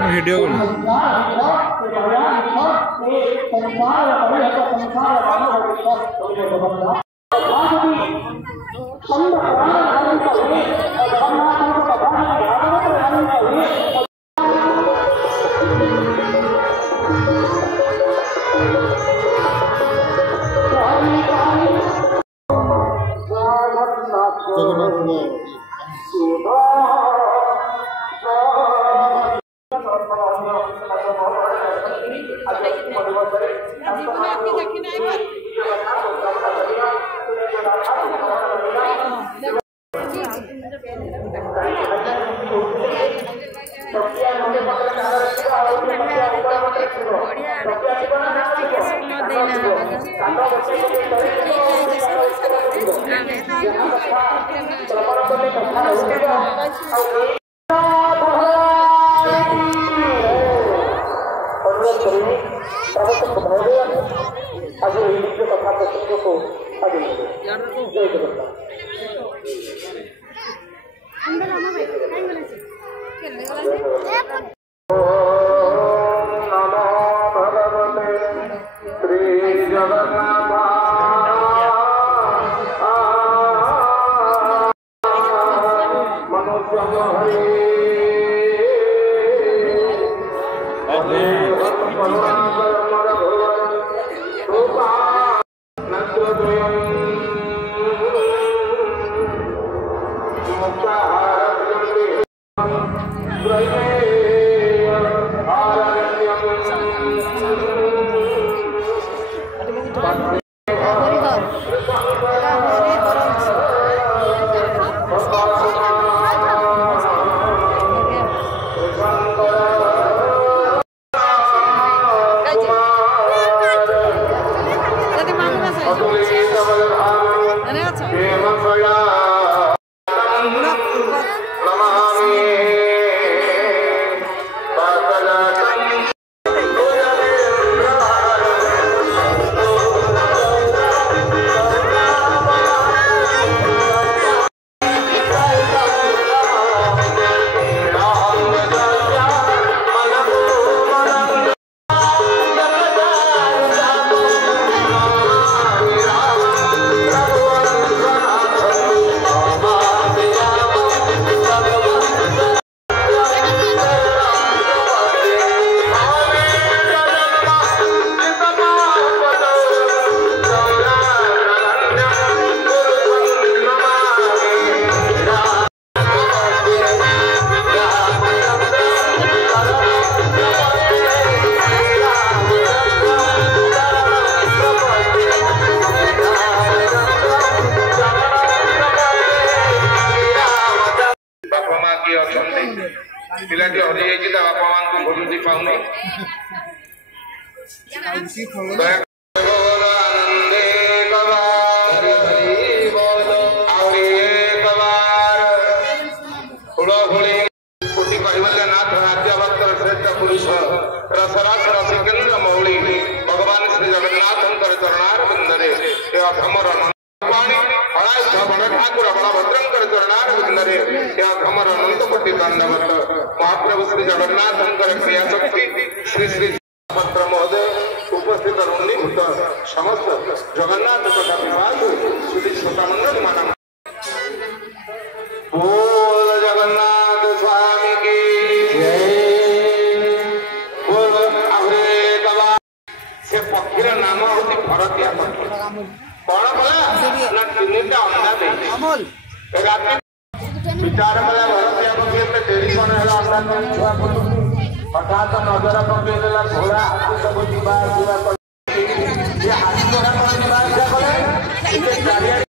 Video पिलाटी Hari जाइए बापा मान को खोजुची पाऊनी भगवान श्री जगन्नाथ चरणार बिंदरे ठाकुर बलभद्रंकर चरणार बिंदरे भ्रमर अनंत कोटि तांडवत महाप्रभु श्री जगन्नाथ क्रिया शक्ति श्री श्री पत्र महोदय उपस्थित रुणीभूत समस्त जगन्नाथ कथा विभाग श्री श्रोता मंडल माना बोल जगन्नाथ स्वामी की जय। बोल अग्रे कला से पक्षीर नाम होती भरतिया पक्षी कौन बोला ना तीनटा अंडा दे अमोल रात विचार मला भरतिया पक्षी पे देरी कोन है अंडा में छुआ को हठात नजर पकेला घोड़ा हाथी सब जीवा जीवा ये हाथी घोड़ा कोन जीवा बोले